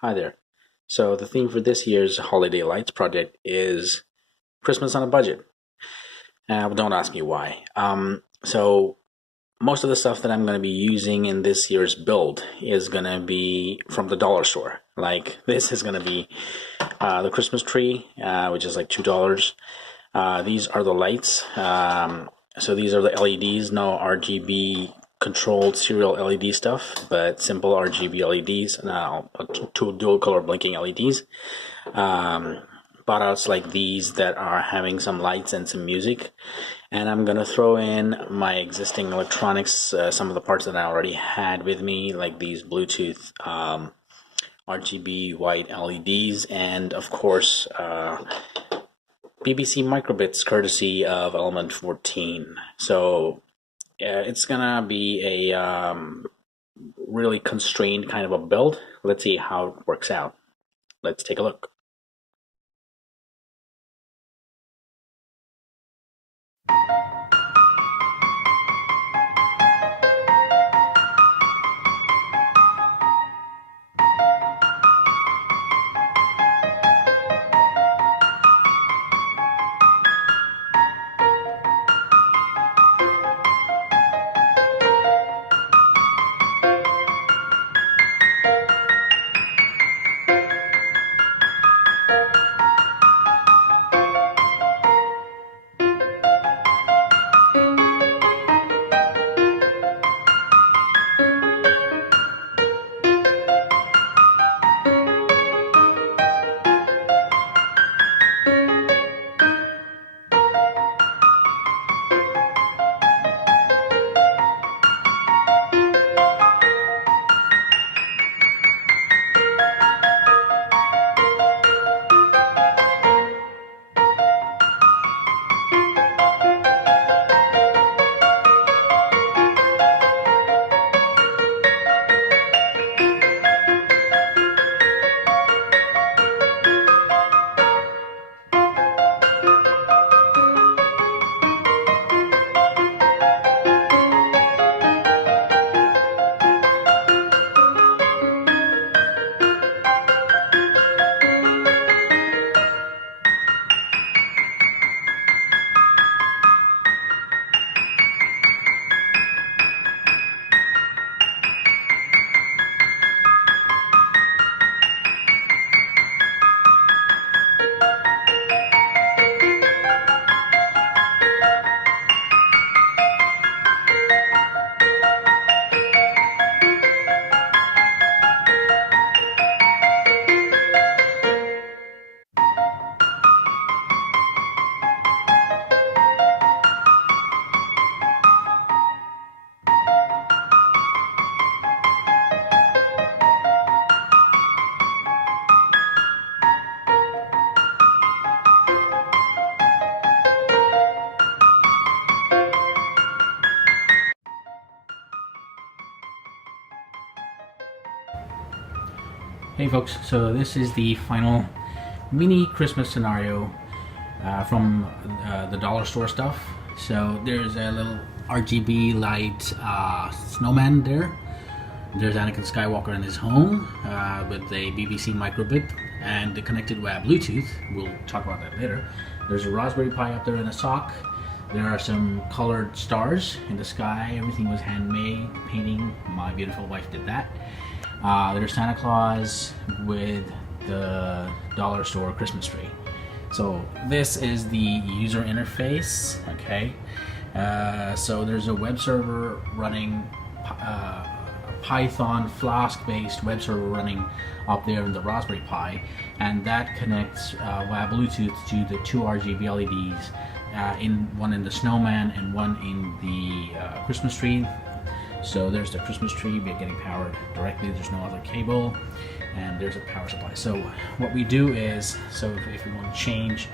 Hi there. So the theme for this year's Holiday Lights project is Christmas on a budget. Well, don't ask me why. So most of the stuff that I'm going to be using in this year's build is going to be from the dollar store. Like this is going to be the Christmas tree, which is like $2. These are the lights. So these are the LEDs, no RGB controlled serial LED stuff, but simple RGB LEDs, now two dual color blinking LEDs. Bought outs like these that are having some lights and some music, and I'm gonna throw in my existing electronics, some of the parts that I already had with me, like these Bluetooth RGB white LEDs, and of course BBC microbits courtesy of Element 14. So it's gonna be a really constrained kind of a build. Let's see how it works out. Let's take a look. Hey folks, so this is the final mini Christmas scenario from the dollar store stuff. So there's a little RGB light snowman there. There's Anakin Skywalker in his home with a BBC microbit and connected via Bluetooth. We'll talk about that later. There's a Raspberry Pi up there in a sock. There are some colored stars in the sky. Everything was handmade, painting. My beautiful wife did that. There's Santa Claus with the dollar store Christmas tree. So this is the user interface, okay? So there's a web server running, a Python Flask-based web server running up there in the Raspberry Pi, and that connects via Bluetooth to the two RGB LEDs, one in the snowman and one in the Christmas tree. So there's the Christmas tree getting powered directly. There's no other cable, and there's a power supply. So what we do is, so if we want to change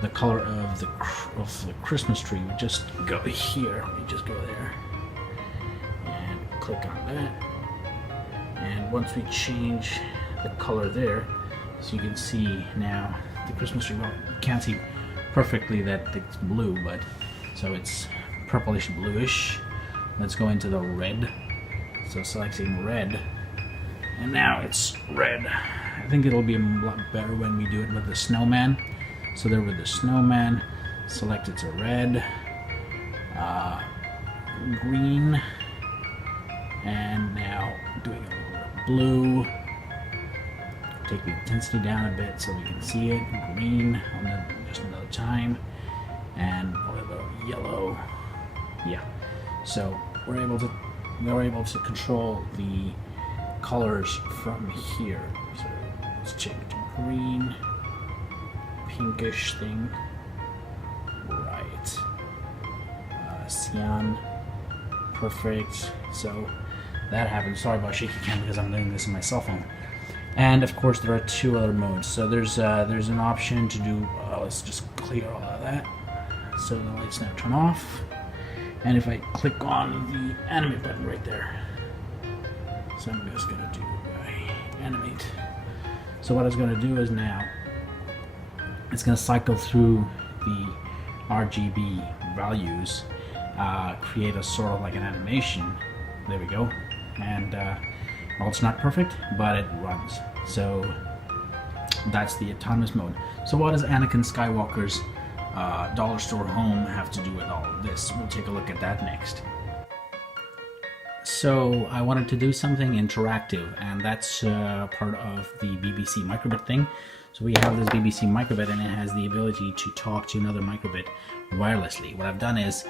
the color of the Christmas tree, we just go here. We just go there and click on that. And once we change the color there, so you can see now the Christmas tree. Well, you can't see perfectly that it's blue, but so it's purplish bluish. Let's go into the red. So selecting red, and now it's red. I think it'll be a lot better when we do it with the snowman. So there with the snowman, select it to red, green, and now doing a little bit of blue. Take the intensity down a bit so we can see it. Green on just another time, and a little yellow. Yeah. So we're able to control the colors from here. So let's change it to green, pinkish thing. Right. Cyan. Perfect. So that happened. Sorry about shaky cam because I'm doing this on my cell phone. And of course there are two other modes. So there's an option to do, let's just clear all of that. So the lights now turn off. And if I click on the animate button right there, so I'm just gonna do animate. So what it's gonna do is now, it's gonna cycle through the RGB values, create a sort of like an animation. There we go. And well, it's not perfect, but it runs. So that's the autonomous mode. So what does Anakin Skywalker's dollar store home have to do with all of this? We'll take a look at that next. So I wanted to do something interactive, and that's part of the BBC microbit thing. So we have this BBC microbit, and it has the ability to talk to another microbit wirelessly. What I've done is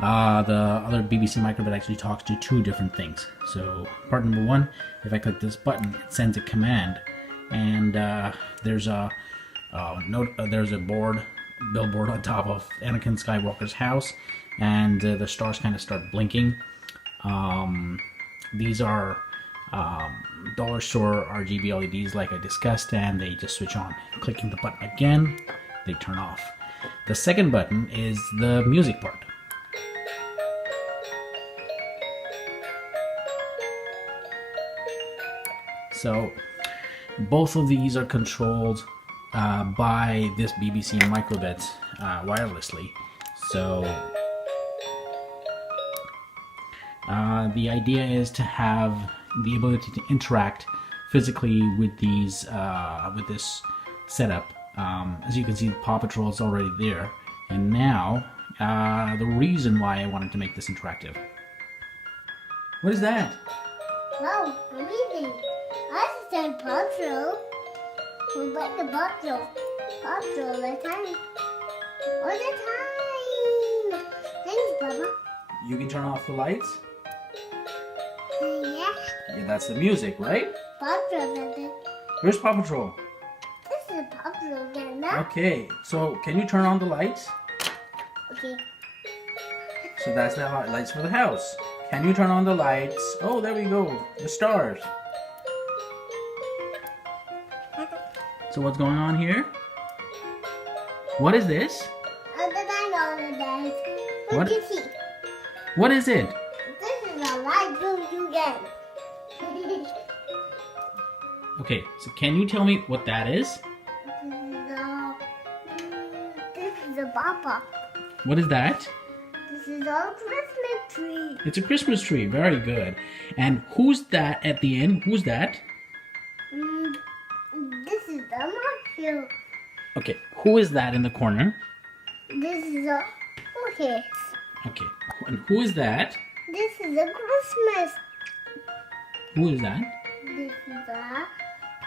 the other BBC microbit actually talks to two different things. So part number one, if I click this button, it sends a command, and there's a billboard on top of Anakin Skywalker's house, and the stars kind of start blinking. These are dollar store RGB LEDs like I discussed, and they just switch on. Clicking the button again, they turn off. The second button is the music part. So both of these are controlled by this BBC microbit wirelessly. So the idea is to have the ability to interact physically with these with this setup. As you can see, Paw Patrol is already there, and now the reason why I wanted to make this interactive. What is that? Wow, amazing! I understand Paw Patrol. We like the Paw Patrol. Paw Patrol all the time. All the time! Thanks, Baba. You can turn off the lights? Yeah. Yeah, that's the music, right? Paw Patrol does it. Where's Paw Patrol? This is Paw Patrol again, now. Okay, so can you turn on the lights? Okay. So that's the lights for the house. Can you turn on the lights? Oh, there we go. The stars. So what's going on here? What is this? All the time, all the time. What? do you see? What is it? This is a light blue you get. Okay, so can you tell me what that is? This is a papa. What is that? This is a Christmas tree. It's a Christmas tree. Very good. And who's that at the end? Who's that? This is a marshmallow. Okay, who is that in the corner? This is a okay. Okay, and who is that? This is a Christmas. Who is that? This is a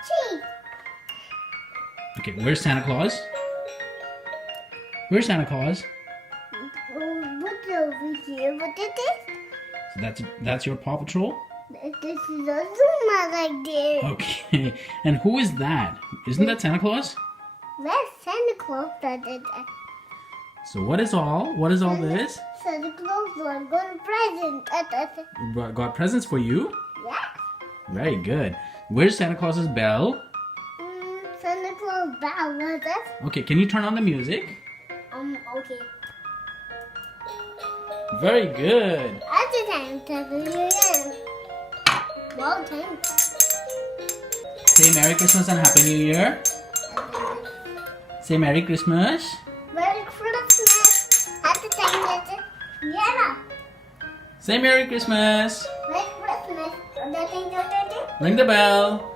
tree. Okay, where's Santa Claus? Where's Santa Claus? What's over here? What is this? So that's your Paw Patrol? This is a Zuma right there. Okay, and who is that? Isn't that Santa Claus? That's Santa Claus that did that. So what is all this? Santa Claus will go to present. Got presents for you? Yes. Very good. Where's Santa Claus's bell? Santa Claus bow was it? Okay, can you turn on the music? Okay. Very good. At the time, Happy New Year. Well, thanks. Say Merry Christmas and Happy New Year. Say Merry Christmas. Merry Christmas. At the time, that's it. Yeah. Say Merry Christmas. Merry Christmas. Ring the bell.